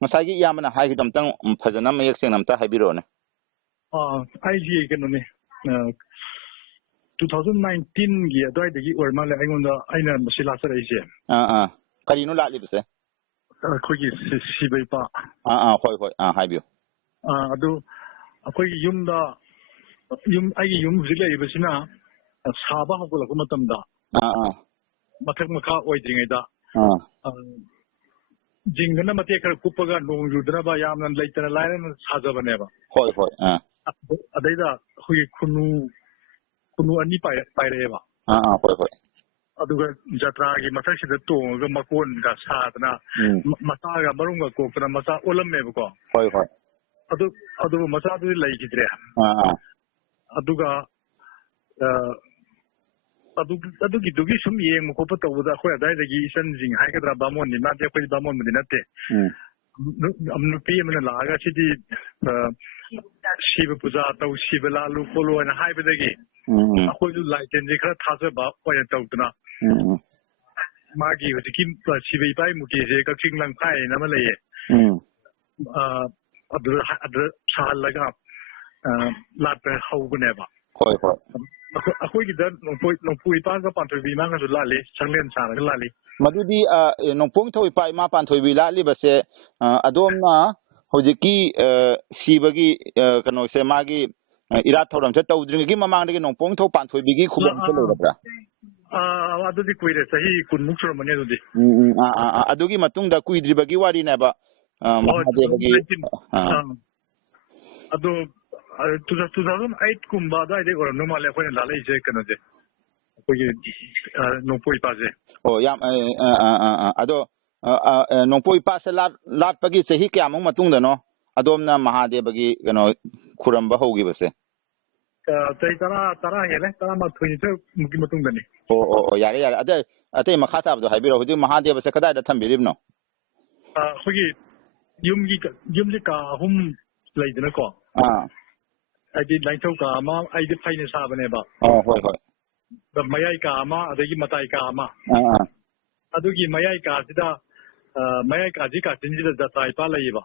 ꯉꯁꯥꯏꯒꯤ ꯏꯌꯥꯝꯕꯅ ꯍꯥꯏꯈꯤꯗꯣ ꯑꯝꯇꯪ ꯐꯖꯅ ꯃꯌꯦꯛ ꯁꯦꯡꯅ ꯑꯝꯇ ꯍꯥꯏꯕꯤꯔꯛꯑꯣꯅꯦ. ꯑꯩꯁꯤ ꯀꯩꯅꯣꯅꯦ 2019ꯒꯤ ꯑꯗꯨꯋꯥꯏꯗꯒꯤ ꯑꯣꯏꯔ ꯃꯥꯜꯂꯦ ꯑꯩꯅ ꯃꯁꯤ ꯂꯥꯛꯆꯔꯛꯏꯁꯦ. ꯀꯔꯤꯅꯣ ꯂꯥꯛꯂꯤꯕꯁꯦ? ꯑꯩꯈꯣꯏꯒꯤ ꯁꯤꯕ ꯏꯄꯥ. ꯍꯣꯏ ꯍꯥꯏꯕꯤꯌꯨ. ꯑꯗꯨ ꯑꯩꯈꯣꯏꯒꯤ ꯑꯩꯒꯤ ꯌꯨꯝ ꯍꯧꯖꯤꯛ ꯂꯩꯔꯤꯕꯁꯤꯅ ꯁꯥꯕ ꯍꯧꯒꯠꯂꯛꯄ ꯃꯇꯝꯗ ꯃꯊꯛ ꯃꯈꯥ ꯑꯣꯏꯗ꯭ꯔꯤꯉꯩꯗ ꯖꯤꯡꯒꯅ ꯃꯇꯦꯛ ꯈꯔ ꯀꯨꯞꯄꯒ ꯅꯣꯡ ꯌꯨꯗꯅꯕ ꯌꯥꯝꯅ ꯂꯩꯇꯅ ꯂꯥꯏꯔꯅ ꯁꯥꯖꯕꯅꯦꯕ. ꯍꯣꯏ. ꯑꯗꯩꯗ ꯑꯩꯈꯣꯏꯒꯤ ꯈꯨꯟꯅꯨ ꯑꯅꯤ ꯄꯥꯏꯔꯛꯑꯦꯕ. ꯍꯣꯏ. ꯑꯗꯨꯒ ꯖꯇ꯭ꯔꯥꯒꯤ ꯃꯊꯛꯁꯤꯗ ꯇꯣꯡꯉꯒ ꯃꯀꯣꯟꯒ ꯁꯥꯗꯅ ꯃꯆꯥꯒ ꯃꯔꯨꯝꯒ ꯀꯣꯛꯇꯅ ꯃꯆꯥ ꯑꯣꯜꯂꯝꯃꯦꯕꯀꯣ. ꯍꯣꯏ. ꯑꯗꯨꯕꯨ ꯃꯆꯥꯗꯨꯗꯤ ꯂꯩꯈꯤꯗ꯭ꯔꯦ. ꯑꯗꯨꯒ ꯑꯗꯨꯒꯤꯗꯨꯒꯤ ꯁꯨꯝ ꯌꯦꯡꯕ ꯈꯣꯠꯄ ꯇꯧꯕꯗ ꯑꯩꯈꯣꯏ ꯑꯗꯨꯋꯥꯏꯗꯒꯤ ꯏꯆꯟꯁꯤꯡ ꯍꯥꯏꯒꯗ꯭ꯔꯥ ꯕꯥꯃꯣꯟꯗꯤ ꯅꯠꯇꯦ, ꯑꯩꯈꯣꯏꯗꯤ ꯕꯥꯃꯣꯟꯕꯨꯗꯤ ꯅꯠꯇꯦ. ꯅꯨꯄꯤ ꯑꯃꯅ ꯂꯥꯛꯑꯒ ꯁꯤꯗꯤ ꯁꯤꯕ ꯄꯨꯖꯥ ꯇꯧ, ꯁꯤꯕ ꯂꯥꯜꯂꯨ ꯈꯣꯠꯂꯨ ꯍꯥꯏꯅ ꯍꯥꯏꯕꯗꯒꯤ ꯑꯩꯈꯣꯏꯁꯨ ꯂꯥꯏꯇꯦꯟꯁꯦ ꯈꯔ ꯊꯥꯖꯕ ꯑꯣꯏꯅ ꯇꯧꯗꯅ ꯃꯥꯒꯤ ꯍꯧꯖꯤꯛꯀꯤ ꯁꯤꯕ ꯏꯄꯥꯒꯤ ꯃꯨꯔꯇꯤꯁꯦ ꯀꯛꯆꯤꯡ ꯂꯝꯈꯥꯏꯅ ꯑꯃ ꯂꯩꯌꯦ. ꯑꯗꯨꯗ ꯁꯥꯍꯜꯂꯒ ꯂꯥꯠꯄ ꯍꯧꯕꯅꯦꯕ. ꯍꯣꯏ. ꯑꯩꯈꯣꯏꯒꯤꯗ ꯅꯣꯡꯄꯣꯛ ꯏꯄꯥꯒ ꯄꯥꯟꯊꯣꯏꯕꯤ ꯏꯃꯥꯒꯁꯨ ꯂꯥꯠꯂꯤ, ꯁꯪꯂꯦꯟ ꯁꯥꯔꯒ ꯂꯥꯠꯂꯤ. ꯃꯗꯨꯗꯤ ꯅꯣꯡꯄꯣꯛ ꯅꯤꯡꯊꯧ ꯏꯄꯥ ꯏꯃꯥ ꯄꯥꯟꯊꯣꯏꯕꯤ ꯂꯥꯠꯂꯤꯕꯁꯦ ꯑꯗꯣꯝꯅ ꯍꯧꯖꯤꯛꯀꯤ ꯁꯤꯕꯒꯤ ꯀꯩꯅꯣꯁꯦ ꯃꯥꯒꯤ ꯏꯔꯥꯠ ꯊꯧꯔꯝꯁꯦ ꯇꯧꯗ꯭ꯔꯤꯉꯩꯒꯤ ꯃꯃꯥꯡꯗꯒꯤ ꯅꯣꯡꯄꯣꯛ ꯅꯤꯡꯊꯧ ꯄꯥꯟꯊꯣꯏꯕꯤꯒꯤ ꯈꯨꯕꯝꯁꯦ ꯂꯩꯔꯕ꯭ꯔꯥ? ꯑꯗꯨꯗꯤ ꯀꯨꯏꯔꯦ, ꯆꯍꯤ 10ꯃꯨꯛ ꯁꯨꯔꯝꯃꯅꯤ ꯑꯗꯨꯗꯤ. ꯑꯗꯨꯒꯤ ꯃꯇꯨꯡꯗ ꯀꯨꯏꯗ꯭ꯔꯤꯕꯒꯤ ꯋꯥꯔꯤꯅꯦꯕ. ꯃꯍꯥꯗꯦꯕꯒꯤ ꯑꯗꯣ 2008ꯀꯨꯝꯕ ꯑꯗꯨꯋꯥꯏꯗꯩ ꯑꯣꯏꯔꯝꯗꯧ ꯃꯥꯜꯂꯦ ꯑꯩꯈꯣꯏꯅ ꯂꯥꯠꯂꯛꯏꯁꯦ ꯀꯩꯅꯣꯁꯦ, ꯑꯩꯈꯣꯏꯒꯤ ꯅꯣꯡꯄꯣꯛ ꯏꯄꯥꯁꯦ. ꯑꯗꯣ ꯅꯣꯡꯄꯣꯛ ꯏꯄꯥꯁꯦ ꯂꯥꯠꯄꯒꯤ ꯆꯍꯤ ꯀꯌꯥꯃꯨꯛ ꯃꯇꯨꯡꯗꯅꯣ ꯑꯗꯣꯝꯅ ꯃꯍꯥꯗꯦꯕꯒꯤ ꯀꯩꯅꯣ ꯈꯨꯔꯝꯕ ꯍꯧꯈꯤꯕꯁꯦ? ꯆꯍꯤ 10 ꯍꯦꯜꯂꯦ, 11-12ꯃꯨꯛꯀꯤ ꯃꯇꯨꯡꯗꯅꯤ. ꯌꯥꯔꯦ. ꯑꯇꯩ ꯃꯈꯥ ꯇꯥꯕꯗꯣ ꯍꯥꯏꯕꯤꯔꯛꯑꯣ. ꯍꯧꯖꯤꯛ ꯃꯍꯥꯗꯦꯕꯁꯦ ꯀꯗꯥꯏꯗ ꯊꯝꯕꯤꯔꯤꯕꯅꯣ? ꯑꯩꯈꯣꯏꯒꯤ ꯌꯨꯝꯁꯤ ꯀꯥ 3 ꯂꯩꯗꯅꯀꯣ. ꯍꯥꯏꯗꯤ ꯂꯥꯏꯊꯧ ꯀꯥ ꯑꯃ ꯑꯩꯗꯤ ꯐꯩꯅ ꯁꯥꯕꯅꯦꯕ. ꯍꯣꯏ. ꯃꯌꯥꯏ ꯀꯥ ꯑꯃ, ꯑꯗꯒꯤ ꯃꯇꯥꯏ ꯀꯥ ꯑꯃ. ꯑꯗꯨꯒꯤ ꯃꯌꯥꯏ ꯀꯥꯁꯤꯗ ꯃꯌꯥꯏ ꯀꯥꯁꯤ ꯀꯥꯆꯤꯟꯁꯤꯗ ꯖꯇ꯭ꯔꯥ ꯏꯄꯥ ꯂꯩꯌꯦꯕ.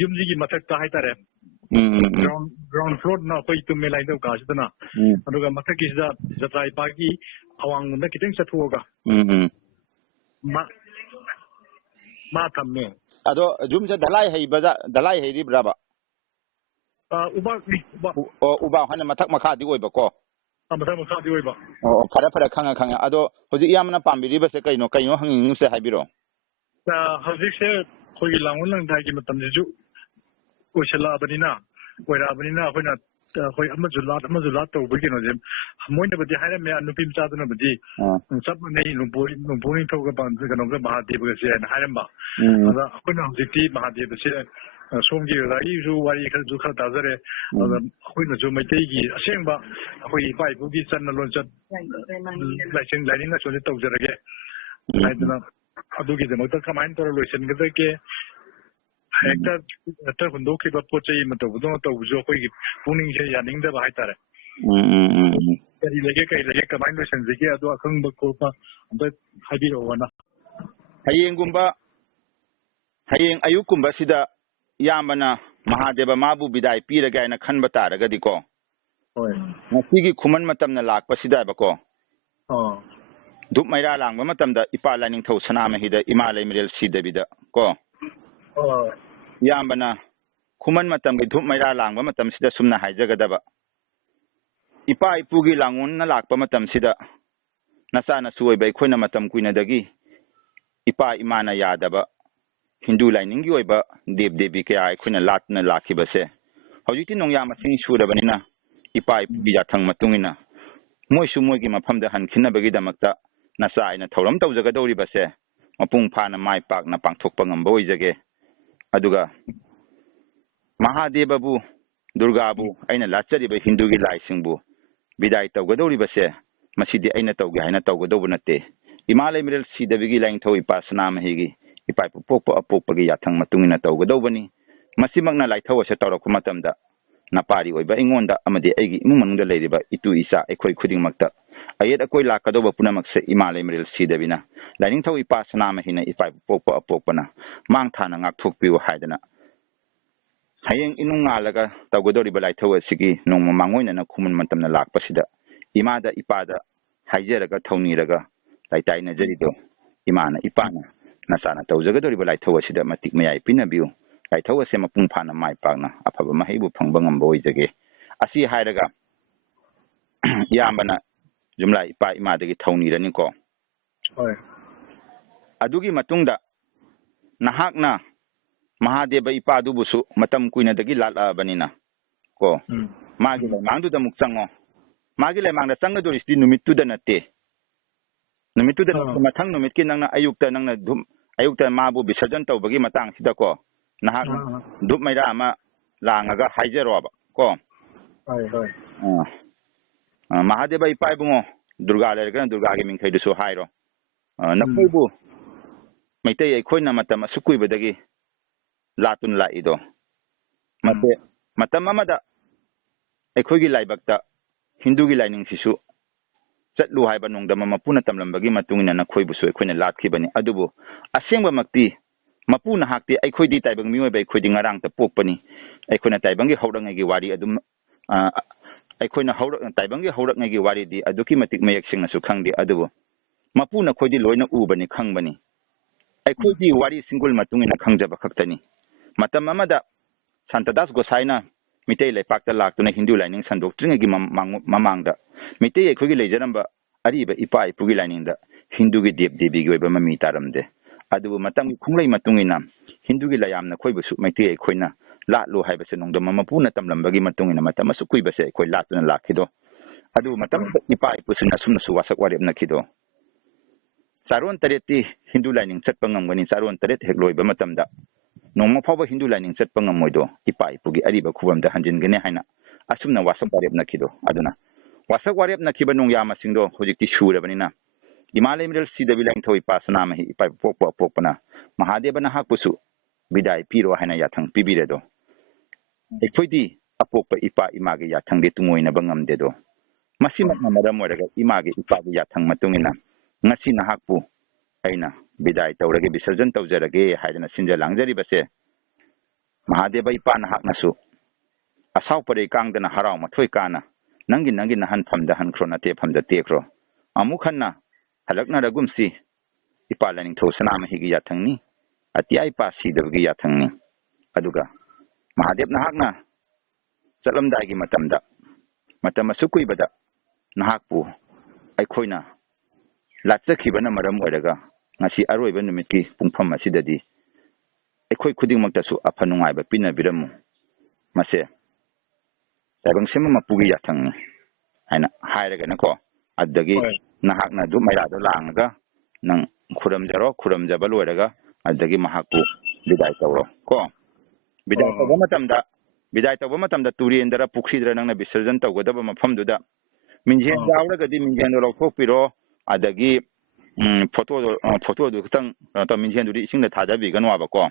ꯌꯨꯝꯁꯤꯒꯤ ꯃꯊꯛꯇ ꯍꯥꯏꯇꯥꯔꯦ. ꯒ꯭ꯔꯥꯎꯟ ꯐ꯭ꯂꯣꯔꯅ ꯑꯩꯈꯣꯏ ꯇꯨꯝꯃꯦ ꯂꯥꯏꯊꯧ ꯀꯥꯁꯤꯗꯅ. ꯑꯗꯨꯒ ꯃꯊꯛꯀꯤꯁꯤꯗ ꯖꯇ꯭ꯔꯥ ꯏꯄꯥꯒꯤ ꯑꯋꯥꯡꯂꯣꯝꯗ ꯈꯤꯇꯪ ꯆꯠꯊꯣꯛꯑꯒ ꯃꯥ ꯊꯝꯃꯦ. ꯑꯗꯣ ꯌꯨꯝꯁꯦ ꯗꯂꯥꯏ ꯍꯩꯔꯤꯕ꯭ꯔꯥꯕ? ꯎꯕꯥꯛꯅꯤ. ꯎꯕꯥꯛ ꯍꯥꯏꯅ ꯃꯊꯛ ꯃꯈꯥꯗꯤ ꯑꯣꯏꯕꯀꯣ. ꯃꯊꯛ ꯃꯈꯥꯗꯤ ꯑꯣꯏꯕ. ꯐꯔꯦ ꯈꯪꯉꯦ. ꯑꯗꯣ ꯍꯧꯖꯤꯛ ꯏꯌꯥꯝꯕꯅ ꯄꯥꯝꯕꯤꯔꯤꯕꯁꯦ ꯀꯩꯅꯣ ꯍꯪꯅꯤꯡꯉꯤꯁꯦ ꯍꯥꯏꯕꯤꯔꯛꯑꯣ. ꯍꯧꯖꯤꯛꯁꯦ ꯑꯩꯈꯣꯏꯒꯤ ꯂꯥꯡꯒꯣꯜ ꯂꯪꯊꯥꯏꯒꯤ ꯃꯇꯝꯁꯤꯁꯨ ꯑꯣꯏꯔꯛꯑꯕꯅꯤꯅ ꯑꯩꯈꯣꯏ ꯑꯃꯁꯨ ꯂꯥꯠ ꯇꯧꯕꯒꯤ ꯀꯩꯅꯣꯁꯦ ꯃꯣꯏꯅꯕꯨꯗꯤ ꯍꯥꯏꯔꯝꯃꯦ, ꯅꯨꯄꯤ ꯃꯆꯥꯗꯨꯅꯕꯨꯗꯤ ꯆꯞ ꯃꯥꯟꯅꯩ ꯅꯣꯡꯄꯣꯛ ꯅꯤꯡꯊꯧꯒ ꯀꯩꯅꯣꯒ ꯃꯍꯥꯗꯦꯕꯒꯁꯦ ꯍꯥꯏꯅ ꯍꯥꯏꯔꯝꯕ. ꯑꯗ ꯑꯩꯈꯣꯏꯅ ꯍꯧꯖꯤꯛꯇꯤ ꯃꯍꯥꯗꯦꯕꯁꯦ ꯁꯣꯝꯒꯤ ꯋꯥꯔꯤ ꯈꯔ ꯇꯥꯖꯔꯦ. ꯑꯗ ꯑꯩꯈꯣꯏꯅꯁꯨ ꯃꯩꯇꯩꯒꯤ ꯑꯁꯦꯡꯕ ꯑꯩꯈꯣꯏ ꯏꯄꯥ ꯏꯄꯨꯒꯤ ꯆꯠꯅ ꯂꯣꯟꯆꯠ ꯂꯥꯏꯅꯤꯡ ꯂꯥꯏꯁꯣꯟꯁꯦ ꯇꯧꯖꯔꯒꯦ ꯍꯥꯏꯗꯅ ꯑꯗꯨꯒꯤꯗꯃꯛꯇ ꯀꯃꯥꯏꯅ ꯇꯧꯔ ꯂꯣꯏꯁꯤꯟꯒꯗꯒꯦ, ꯍꯦꯛꯇ ꯍꯨꯟꯗꯣꯛꯈꯤꯕ ꯄꯣꯠ ꯆꯩ ꯑꯃ ꯇꯧꯕꯁꯨ ꯑꯩꯈꯣꯏꯒꯤ ꯄꯨꯛꯅꯤꯡꯁꯦ ꯌꯥꯅꯤꯡꯗꯕ ꯍꯥꯏꯇꯥꯔꯦ. ꯀꯔꯤ ꯂꯩꯒꯦ ꯀꯃꯥꯏꯅ ꯂꯣꯏꯁꯤꯟꯁꯤꯒꯦ, ꯑꯗꯣ ꯑꯈꯪꯕ ꯈꯣꯠꯄ ꯑꯝꯇ ꯍꯥꯏꯕꯤꯔꯛꯑꯣꯅ. ꯍꯌꯦꯡ ꯑꯌꯨꯛꯀꯨꯝꯕꯁꯤꯗ ꯏꯌꯥꯝꯕꯅ ꯃꯍꯥꯗꯦꯕ ꯃꯥꯕꯨ ꯕꯤꯗꯥꯏ ꯄꯤꯔꯒꯦ ꯍꯥꯏꯅ ꯈꯟꯕ ꯇꯥꯔꯒꯗꯤꯀꯣ. ꯍꯣꯏ. ꯉꯁꯤꯒꯤ ꯈꯨꯃꯟ ꯃꯇꯝꯅ ꯂꯥꯛꯄꯁꯤꯗꯕꯀꯣ. ꯙꯨꯞ ꯃꯩꯔꯥ ꯂꯥꯡꯕ ꯃꯇꯝꯗ ꯏꯄꯥ ꯂꯥꯏꯅꯤꯡꯊꯧ ꯁꯅꯥꯃꯍꯤꯗ ꯏꯃꯥ ꯂꯩꯃꯔꯦꯜ ꯁꯤꯗꯕꯤꯗ ꯀꯣ. ꯏꯌꯥꯝꯕꯅ ꯈꯨꯃꯟ ꯃꯇꯝꯒꯤ ꯙꯨꯞ ꯃꯩꯔꯥ ꯂꯥꯡꯕ ꯃꯇꯝꯁꯤꯗ ꯁꯨꯝꯅ ꯍꯥꯏꯖꯒꯗꯕ. ꯏꯄꯥ ꯏꯄꯨꯒꯤ ꯂꯥꯡꯉꯣꯟꯅ ꯂꯥꯛꯄ ꯃꯇꯝꯁꯤꯗ ꯅꯆꯥ ꯅꯁꯨ ꯑꯣꯏꯕ ꯑꯩꯈꯣꯏꯅ ꯃꯇꯝ ꯀꯨꯏꯅꯗꯒꯤ ꯏꯄꯥ ꯏꯃꯥꯅ ꯌꯥꯗꯕ ꯍꯤꯟꯗꯨ ꯂꯥꯏꯅꯤꯡꯒꯤ ꯑꯣꯏꯕ ꯗꯦꯕ ꯗꯦꯕꯤ ꯀꯌꯥ ꯑꯩꯈꯣꯏꯅ ꯂꯥꯠꯅ ꯂꯥꯛꯈꯤꯕꯁꯦ ꯍꯧꯖꯤꯛꯇꯤ ꯅꯣꯡꯌꯥ ꯃꯁꯤꯡ ꯁꯨꯔꯕꯅꯤꯅ ꯏꯄꯥ ꯏꯄꯨꯒꯤ ꯌꯥꯊꯪ ꯃꯇꯨꯡ ꯏꯟꯅ ꯃꯣꯏꯁꯨ ꯃꯣꯏꯒꯤ ꯃꯐꯝꯗ ꯍꯟꯈꯤꯅꯕꯒꯤꯗꯃꯛꯇ ꯅꯆꯥ ꯑꯩꯅ ꯊꯧꯔꯝ ꯇꯧꯖꯒꯗꯧꯔꯤꯕꯁꯦ ꯃꯄꯨꯡ ꯐꯥꯅ ꯃꯥꯏ ꯄꯥꯛꯅ ꯄꯥꯡꯊꯣꯛꯄ ꯉꯝꯕ ꯑꯣꯏꯖꯒꯦ. ꯑꯗꯨꯒ ꯃꯍꯥꯗꯦꯕꯕꯨ, ꯗꯨꯔꯒꯥꯕꯨ, ꯑꯩꯅ ꯂꯥꯠꯆꯔꯤꯕ ꯍꯤꯟꯗꯨꯒꯤ ꯂꯥꯏꯁꯤꯡꯕꯨ ꯕꯤꯗꯥꯏ ꯇꯧꯒꯗꯧꯔꯤꯕꯁꯦ ꯃꯁꯤꯗꯤ ꯑꯩꯅ ꯇꯧꯒꯦ ꯍꯥꯏꯅ ꯇꯧꯒꯗꯧꯕ ꯅꯠꯇꯦ. ꯏꯃꯥ ꯂꯩꯃꯔꯦꯜ ꯁꯤꯗꯕꯤꯒꯤ ꯂꯥꯏꯅꯤꯡꯊꯧ ꯏꯄꯥ ꯁꯅꯥꯃꯍꯤꯒꯤ ꯏꯄꯥ ꯏꯄꯨ ꯄꯣꯛꯄ ꯑꯄꯣꯛꯄꯒꯤ ꯌꯥꯊꯪ ꯃꯇꯨꯡ ꯏꯟꯅ ꯇꯧꯒꯗꯧꯕꯅꯤ. ꯃꯁꯤꯃꯛꯅ ꯂꯥꯏꯊꯧ ꯑꯁꯦ ꯇꯧꯔꯛꯄ ꯃꯇꯝꯗ ꯅꯄꯥꯔꯤ ꯑꯣꯏꯕ ꯑꯩꯉꯣꯟꯗ ꯑꯃꯗꯤ ꯑꯩꯒꯤ ꯏꯃꯨꯡ ꯃꯅꯨꯡꯗ ꯂꯩꯔꯤꯕ ꯏꯇꯨ ꯏꯆꯥ ꯑꯩꯈꯣꯏ ꯈꯨꯗꯤꯡꯃꯛꯇ ayet akoi lakadauba punamakse ima lemrel sidabina lainingthau ipa sanamahina ipa pokpa apokpana mang thana ngakthokpiu haidana hayeng inungalaga tawgodoriba laithau asigi nongma mangoina khumun matamna lakpasida imada ipada haijeraga thauniraga laitai jarido imana ipana nasana tawjagadoriba laithau asida matik mayai pinabiu laithau ase mapung phana mai pakna afaba mahaibu phangba ngamba oijage asi hairaga yambana jumla ipa imadagi thaunirani ko hoi adugi matungda nahakna Mahadeva ipa dubusu matam kuinadagi latlabanina ko magi lemangdu da mukchango magi lemangda changadorisi numittu da nate numittu da mathang numit ki nangna ayukta nangna dhum ayukta mabu bisarjan tawbagi matang sida ko nahak dhup maira ama langaga haijeroba ko hoi hoi Mahadeva ipa bungo Durga lerga Durga gi mingthai dusu hairo nakaibu maitai aikhoina matam asukui latun laido mate matam amada aikhoigi laibakta hindugi laining sisu chatlu haiba nongdama mapuna tamlambagi matungina nakhoibusu aikhoina latkibani adubu asengba makti mapuna hakti aikhoidi taibang mioi bai khoidi ngarang ta pokpani aikhoina taibangi haurangai wari adum aikhoina haurak taibangi haurakngai wari di aduki matik mayak singna su khangdi adubu mapuna khoidi loina ubani khangbani aikhoidi wari singul matungina khangjaba khaktani matam amada Santadas Gosaina mitei lepakta laktuna Hindu laining sandoktringegi mamangda mitei aikhoigi leijaramba ariba ipa ipugi lainingda Hindugi deb debigi oiba mami taramde adubu matamgi khunglei matungina Hindugi layamna khoibusu mitei aikhoina latlu haibase nongdama mapuna tamlambagi matungina matam asu kuibase aikoi latuna lakhido adubu matam ipa ipusuna sumnasu wasak warepna khido Saron tareti Hindu laining chatpa ngamgani saron taret hekloiba matamda nongma phawba Hindu laining chatpa ngamoido ipa ipugi ariba khubamda hanjingene haina asumna wasak warepna khido aduna wasak warepna khiba nongya masingdo hojikti shurabanina Himalay middle sidabi laing thoi pasana mahi ipa pokpana Mahadeva na hakpusu bidai piro haina yathang pibiredo ekhoidi apokpa ipa image yathang de tungoina bangamdedo masimak namara moraga image ipa ge yathang matungina ngasi na hakpu aina bidai tawrage bisarjan tawjarage haidana sinja langjari base Mahadeva ipa na haknasu asau pare kangdana harau mathoi kana nangi na han phamda han khrona te phamda te khro amukhanna halakna ragumsi ipa laning thosana ma higi yathangni atiai pa sidabgi yathangni aduga Mahadev na hakna chalamdai gi matam asukui-bada nahakpu aikhoina latchakhibana maram oiraga ngasi aroiba numitki pungpham asidadi aikhoi khudingmaktasu aphanungai pinabiramu mase taibang sema mapugi yathangni haina hairaga nako adagi nahakna du mairado langaga nang khuramjaba loiraga adagi mahakpu bidai tawro ko bidai tawba matamda turiendara pukhidra nangna bisarjan tawgadaba mafamduda minjen jawragadi minjen do lokthokpiro adagi photo du khitang ta minjen du isingda thajabi ganwaba ko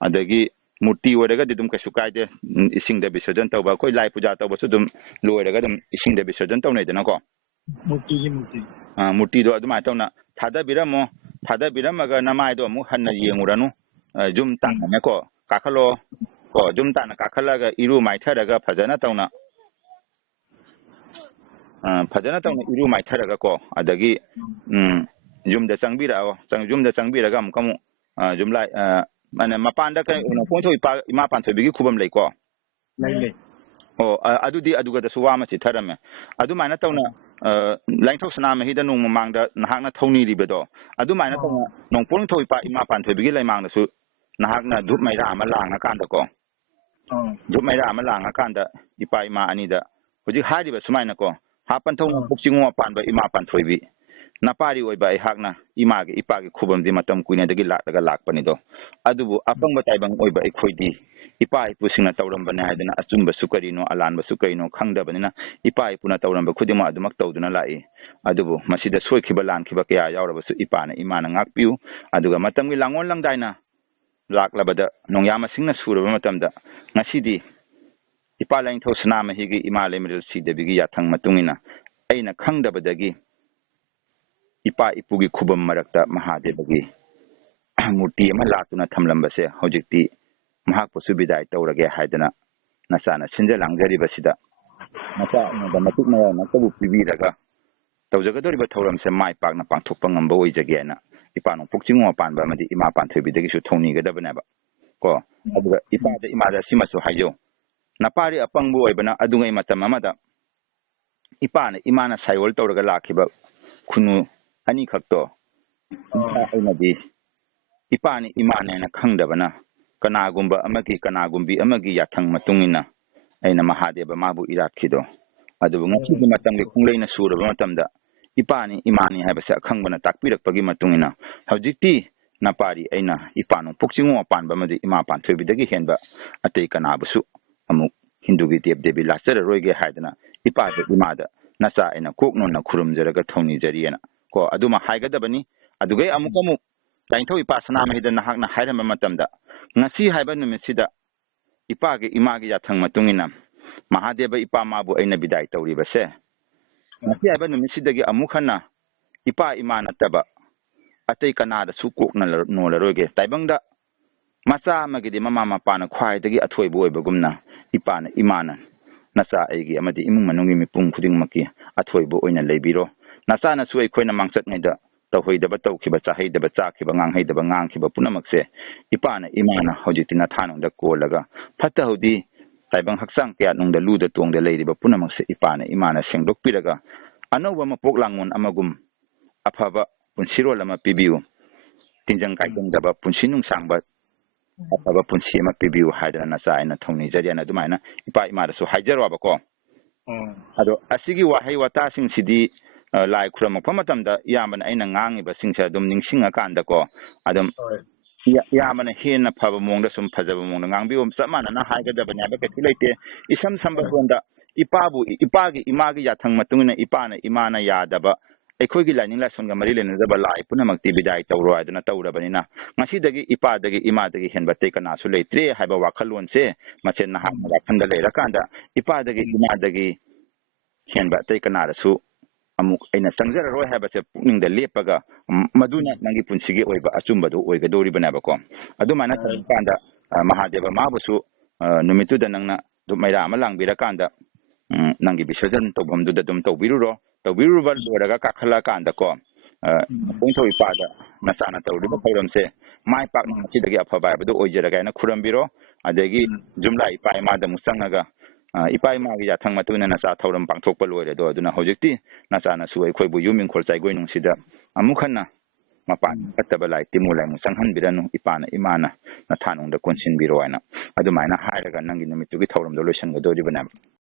adagi murti oiragadi dum kaisu kaide isingda bisarjan tawba koi lai puja tawba su dum loiraga dum isingda bisarjan tawnai ko murti do aduma tawna thadabiramaga namai do mu hanna yenguranu jum tangna ko kakhalo ko jum tana kakhalaga iru maitharaga phajana tawna iru maitharaga ko adagi jumda changbirao jumda changbiraga amkamu jumla mane mapanda kai no pointo ima panthoi bigi khubam lei ko lei adudi aduga da suwama chi tharame adumana tawna laingthok sanama hida nung mamangda nahakna thoni ribedo adumana tawna nongpong thoi pa ima panthoi bigi laimangda su nahakna dhup maira ama langa kanda ko dhup maira ama langa kanda ipa ima anida hoji hariba sumaina ko hapan thong bukchingo panba ima panthoi bi napari oiba ai hakna image ipage khubamdi matam kuina dagi lakaga lakpani do adubu apangba taibang oiba ai khoidi ipa ipusingna tawrambane haidana achumba sukarino alanba sukarino khangdabanina ipa ipuna tawramba khudima adumak tawduna lai adubu masida soikhiba lankhiba kya yawrabasu ipana imana ngakpiu aduga matamgi langon langdaina laklabada nongyama singna suraba matamda ngasidi ipa lain thosna ma higi imalay middle sidabigi yathang matungina ꯑꯩꯅ ꯈꯪꯗꯕꯗꯒꯤ ꯏꯄꯥ ꯏꯄꯨꯒꯤ ꯈꯨꯕꯝ ꯃꯔꯛꯇ ꯃꯍꯥꯗꯦꯕꯒꯤ ꯃꯨꯔꯇꯤ ꯑꯃ ꯂꯥꯠꯇꯨꯅ ꯊꯝꯂꯝꯕꯁꯦ ꯍꯧꯖꯤꯛꯇꯤ ꯃꯍꯥꯛꯄꯨꯁꯨ ꯕꯤꯗꯥꯏ ꯇꯧꯔꯒꯦ ꯍꯥꯏꯗꯅ ꯅꯆꯥꯅ ꯁꯤꯟꯖ ꯂꯥꯡꯖꯔꯤꯕꯁꯤꯗ ꯅꯆꯥ ꯑꯩꯉꯣꯟꯗ ꯃꯇꯤꯛ ꯃꯌꯥꯏꯃꯛꯇꯕꯨ ꯄꯤꯕꯤꯔꯒ ꯇꯧꯖꯒꯗꯧꯔꯤꯕ ꯊꯧꯔꯝꯁꯦ ꯃꯥꯏ ꯄꯥꯛꯅ ꯄꯥꯡꯊꯣꯛꯄ ꯉꯝꯕ ꯑꯣꯏꯖꯒꯦꯅ ꯏꯄꯥ ꯅꯣꯡꯄꯣꯛ ꯆꯤꯡꯉꯣ ꯄꯥꯟꯕ ꯑꯃꯗꯤ ꯏꯃꯥ ꯄꯥꯟꯊꯣꯏꯕꯤꯗꯒꯤꯁꯨ ꯊꯧꯅꯤꯒꯗꯕꯅꯦꯕ ꯀꯣ ꯑꯗꯨꯒ ꯏꯄꯥꯗ ꯏꯃꯥꯗ ꯁꯤꯃꯁꯨ ꯍꯥꯏꯖꯧ ꯅꯄꯥꯔꯤ ꯑꯄꯪꯕ ꯑꯣꯏꯕꯅ ꯑꯗꯨꯉꯩ ꯃꯇꯝ ꯑꯃꯗ ꯏꯃꯥꯅ ꯁꯥꯏꯑꯣꯜ ꯇꯧꯔꯒ ꯂꯥꯛꯈꯤꯕ ꯈꯨꯟꯅꯨ ꯑꯅꯤꯈꯛꯇꯣ ꯑꯩꯅꯗꯤ ꯏꯄꯥꯅꯤ ꯏꯃꯥꯅꯦꯅ ꯈꯪꯗꯕꯅ ꯀꯅꯥꯒꯨꯝꯕꯤ ꯑꯃꯒꯤ ꯌꯥꯊꯪ ꯃꯇꯨꯡ ꯏꯟꯅ ꯑꯩꯅ ꯃꯍꯥꯗꯦꯕ ꯃꯥꯕꯨ ꯏꯔꯥꯠꯈꯤꯗꯣ ꯑꯗꯨꯕꯨ ꯉꯁꯤꯒꯤ ꯃꯇꯝꯒꯤ ꯈꯣꯡꯂꯩꯅ ꯁꯨꯔꯕ ꯃꯇꯝꯗ ꯏꯄꯥꯅꯤ ꯏꯃꯥꯅꯤ ꯍꯥꯏꯕꯁꯦ ꯑꯈꯪꯕꯅ ꯇꯥꯛꯄꯤꯔꯛꯄꯒꯤ ꯃꯇꯨꯡ ꯏꯟꯅ ꯍꯧꯖꯤꯛꯇꯤ ꯅꯄꯥꯔꯤ ꯑꯩꯅ ꯏꯄꯥ ꯅꯣꯡꯄꯣꯛ ꯆꯤꯡꯉꯣ ꯄꯥꯟꯕ ꯑꯃꯗꯤ ꯏꯃꯥ ꯄꯥꯟꯊꯣꯏꯕꯤꯗꯒꯤ ꯍꯦꯟꯕ ꯑꯇꯩ ꯀꯅꯥꯕꯨꯁꯨ ꯑꯃꯨꯛ ꯍꯤꯟꯗꯨꯒꯤ ꯗꯦꯕ ꯗꯦꯕꯤ ꯂꯥꯠꯆꯔꯔꯣꯏꯒꯦ ꯍꯥꯏꯗꯅ ꯏꯄꯥꯗ ꯏꯃꯥꯗ ꯅꯆꯥ ꯑꯩꯅ ꯀꯣꯛꯅꯣꯟꯅ ꯈꯨꯔꯨꯝꯖꯔꯒ ꯊꯧꯅꯤꯖꯔꯤꯑꯅ ꯀꯣ ꯑꯗꯨꯃ ꯍꯥꯏꯒꯗꯕꯅꯤ ꯑꯗꯨꯒꯩ ꯑꯃꯨꯛ ꯂꯥꯏꯅꯤꯡꯊꯧ ꯏꯄꯥ ꯁꯅꯥꯃꯍꯤꯗ ꯅꯍꯥꯛꯅ ꯍꯥꯏꯔꯝꯕ ꯃꯇꯝꯗ ꯉꯁꯤ ꯍꯥꯏꯕ ꯅꯨꯃꯤꯠꯁꯤꯗ ꯏꯄꯥꯒꯤ ꯏꯃꯥꯒꯤ ꯌꯥꯊꯪ ꯃꯇꯨꯡ ꯏꯟꯅ ꯃꯍꯥꯗꯦꯕ ꯏꯄꯥ ꯃꯥꯕꯨ ꯑꯩꯅ ꯕꯤꯗꯥꯏ ꯇꯧꯔꯤꯕꯁꯦ ꯉꯁꯤ ꯍꯥꯏꯕ ꯅꯨꯃꯤꯠꯁꯤꯗꯒꯤ ꯑꯃꯨꯛ ꯍꯟꯅ ꯏꯄꯥ ꯏꯃꯥ ꯅꯠꯇꯕ ꯑꯇꯩ ꯀꯅꯥꯗꯁꯨ ꯀꯣꯛꯅ ꯅꯣꯜꯂꯔꯣꯏꯒꯦ ꯇꯥꯏꯕꯪꯗ ꯃꯆꯥ ꯑꯃꯒꯤꯗꯤ ꯃꯃꯥ ꯃꯄꯥꯅ ꯈ꯭ꯋꯥꯏꯗꯒꯤ ꯑꯊꯣꯏꯕ ꯑꯣꯏꯕꯒꯨꯝꯅ ꯏꯄꯥꯅ ꯏꯃꯥꯅ ꯅꯆꯥ ꯑꯩꯒꯤ ꯑꯃꯗꯤ ꯏꯃꯨꯡ ꯃꯅꯨꯡꯒꯤ ꯃꯤꯄꯨꯝ ꯈꯨꯗꯤꯡꯃꯛꯀꯤ ꯑꯊꯣꯏꯕ ꯑꯣꯏꯅ ꯂꯩꯕꯤꯔꯣ ꯅꯆꯥꯅꯁꯨ ꯑꯩꯈꯣꯏꯅ ꯃꯥꯡꯆꯠꯉꯩꯗ ꯇꯧꯍꯩꯗꯕ ꯇꯧꯈꯤꯕ ꯆꯥꯍꯩꯗꯕ ꯆꯥꯈꯤꯕ ꯉꯥꯡꯍꯩꯗꯕ ꯉꯥꯡꯈꯤꯕ ꯄꯨꯝꯅꯃꯛꯁꯦ ꯏꯄꯥꯅ ꯏꯃꯥꯅ ꯍꯧꯖꯤꯛꯇꯤ ꯅꯊꯥꯅꯨꯡꯗ ꯀꯣꯜꯂꯒ ꯐꯠꯇ ꯍꯧꯗꯤ ꯇꯥꯏꯕꯪ ꯍꯛꯆꯥꯡ ꯀꯌꯥꯠꯅꯨꯡꯗ ꯂꯨꯗ ꯇꯣꯡꯗ ꯂꯩꯔꯤꯕ ꯄꯨꯝꯅꯃꯛꯁꯦ ꯏꯄꯥꯅ ꯏꯃꯥꯅ ꯁꯦꯡꯗꯣꯛꯄꯤꯔꯒ ꯑꯅꯧꯕ ꯃꯄꯣꯛ ꯂꯥꯡꯉꯣꯟ ꯑꯃꯒꯨꯝ ꯑꯐꯕ ꯄꯨꯟꯁꯤꯔꯣꯜ ꯑꯃ ꯄꯤꯕꯤꯌꯨ ꯇꯤꯟꯖꯪ ꯀꯥꯏꯖꯪꯗꯕ ꯄꯨꯟꯁꯤ ꯅꯨꯡꯁꯥꯡꯕ ꯑꯐꯕ ꯄꯨꯟꯁꯤ ꯑꯃ ꯄꯤꯕꯤꯌꯨ ꯍꯥꯏꯗꯅ ꯅꯆꯥ ꯑꯩꯅ ꯊꯧꯅꯤꯖꯔꯤꯑꯅ ꯑꯗꯨꯃꯥꯏꯅ ꯏꯄꯥ ꯏꯃꯥꯗꯁꯨ ꯍꯥꯏꯖꯔꯣꯕꯀꯣ ꯑꯗꯣ ꯑꯁꯤꯒꯤ ꯋꯥꯍꯩ ꯋꯥꯇꯥꯁꯤꯡꯁꯤꯗꯤ ꯂꯥꯏ ꯈꯨꯔꯨꯝꯃꯛꯄ ꯃꯇꯝꯗ ꯏꯌꯥꯝꯕꯅ ꯑꯩꯅ ꯉꯥꯡꯉꯤꯕꯁꯤꯡꯁꯦ ꯑꯗꯨꯝ ꯅꯤꯡꯁꯤꯡꯉꯀꯥꯟꯗꯀꯣ ꯑꯗꯨꯝ ꯏꯌꯥꯝꯕꯅ ꯍꯦꯟꯅ ꯐꯕ ꯃꯑꯣꯡꯗ ꯁꯨꯝ ꯐꯖꯕ ꯃꯑꯣꯡꯗ ꯉꯥꯡꯕꯤꯌꯨ ꯆꯞ ꯃꯥꯟꯅꯅ ꯍꯥꯏꯒꯗꯕꯅꯦ ꯍꯥꯏꯕ ꯀꯩꯁꯨ ꯂꯩꯇꯦ ꯏꯁꯝ ꯁꯝꯕ ꯂꯣꯟꯗ ꯏꯄꯥꯒꯤ ꯏꯃꯥꯒꯤ ꯌꯥꯊꯪ ꯃꯇꯨꯡ ꯏꯟꯅ ꯏꯄꯥꯅ ꯏꯃꯥꯅ ꯌꯥꯗꯕ ꯑꯩꯈꯣꯏꯒꯤ ꯂꯥꯏꯅꯤꯡ ꯂꯥꯏꯁꯣꯟꯒ ꯃꯔꯤ ꯂꯩꯅꯗꯕ ꯂꯥꯏ ꯄꯨꯝꯅꯃꯛꯇꯤ ꯕꯤꯗꯥꯏ ꯇꯧꯔꯣ ꯍꯥꯏꯗꯅ ꯇꯧꯔꯕꯅꯤꯅ ꯉꯁꯤꯗꯒꯤ ꯏꯄꯥꯗꯒꯤ ꯏꯃꯥꯗꯒꯤ ꯍꯦꯟꯕ ꯑꯇꯩ ꯀꯅꯥꯁꯨ ꯂꯩꯇ꯭ꯔꯦ ꯍꯥꯏꯕ ꯋꯥꯈꯜꯂꯣꯟꯁꯦ ꯃꯁꯦ ꯅꯍꯥꯛꯅ ꯋꯥꯈꯜꯗ ꯂꯩꯔꯀꯥꯟꯗ ꯏꯄꯥꯗꯒꯤ ꯏꯃꯥꯗꯒꯤ ꯍꯦꯟꯕ ꯑꯇꯩ ꯀꯅꯥꯗꯁꯨ ꯑꯃꯨꯛ ꯑꯩꯅ ꯆꯪꯖꯔꯔꯣꯏ ꯍꯥꯏꯕꯁꯦ ꯄꯨꯛꯅꯤꯡꯗ ꯂꯦꯞꯄꯒ ꯃꯗꯨꯅ ꯅꯪꯒꯤ ꯄꯨꯟꯁꯤꯒꯤ ꯑꯣꯏꯕ ꯑꯆꯨꯝꯕꯗꯨ ꯑꯣꯏꯒꯗꯧꯔꯤꯕꯅꯦꯕꯀꯣ ꯑꯗꯨꯃꯥꯏꯅ ꯇꯧꯔꯀꯥꯟꯗ ꯃꯍꯥꯗꯦꯕ ꯃꯥꯕꯨꯁꯨ ꯅꯨꯃꯤꯠꯇꯨꯗ ꯅꯪꯅ ꯙꯨꯞ ꯃꯩꯔꯥ ꯑꯃ ꯂꯥꯡꯕꯤꯔꯀꯥꯟꯗ ꯅꯪꯒꯤ ꯕꯤꯁꯔꯖꯟ ꯇꯧꯐꯝꯗꯨꯗ ꯑꯗꯨꯝ ꯇꯧꯕꯤꯔꯨꯕ ꯂꯣꯏꯔꯒ ꯀꯥꯈꯠꯂꯀꯥꯟꯗꯀꯣ ꯅꯣꯡꯄꯣꯛ ꯏꯄꯥꯗ ꯅꯆꯥꯅ ꯇꯧꯔꯤꯕ ꯊꯧꯔꯝꯁꯦ ꯃꯥꯏ ꯄꯥꯛꯅ ꯉꯁꯤꯗꯒꯤ ꯑꯐꯕ ꯍꯥꯏꯕꯗꯨ ꯑꯣꯏꯖꯔꯒꯦ ꯍꯥꯏꯅ ꯈꯨꯔꯝꯕꯤꯔꯣ ꯑꯗꯒꯤ ꯖꯨꯝꯂꯥ ꯏꯄꯥ ꯏꯃꯥꯗ ꯑꯃꯨꯛ ꯆꯪꯉꯒ ꯏꯄꯥ ꯏꯃꯥꯒꯤ ꯌꯥꯊꯪ ꯃꯇꯨꯡ ꯏꯟꯅ ꯅꯆꯥ ꯊꯧꯔꯝ ꯄꯥꯡꯊꯣꯛꯄ ꯂꯣꯏꯔꯦꯗꯣ ꯑꯗꯨꯅ ꯍꯧꯖꯤꯛꯇꯤ ꯅꯆꯥꯅꯁꯨ ꯑꯩꯈꯣꯏꯕꯨ ꯌꯨꯝ ꯏꯪꯈꯣꯜ ꯆꯥꯏꯒꯣꯏꯅꯨꯡꯁꯤꯗ ꯑꯃꯨꯛ ꯍꯟꯅ ꯃꯄꯥꯟ ꯐꯠꯇꯕ ꯂꯥꯏ ꯇꯤꯃꯨ ꯂꯥꯏꯃꯨ ꯆꯪꯍꯟꯕꯤꯔꯅꯨ ꯏꯄꯥꯅ ꯏꯃꯥꯅ ꯅꯊꯥꯅꯨꯡꯗ ꯀꯣꯟꯁꯤꯟꯕꯤꯔꯣ ꯍꯥꯏꯅ ꯑꯗꯨꯃꯥꯏꯅ ꯍꯥꯏꯔꯒ ꯅꯪꯒꯤ ꯅꯨꯃꯤꯠꯇꯨꯒꯤ ꯊꯧꯔꯝꯗꯣ ꯂꯣꯏꯁꯤꯟꯒꯗꯧꯔꯤꯕꯅꯦꯕ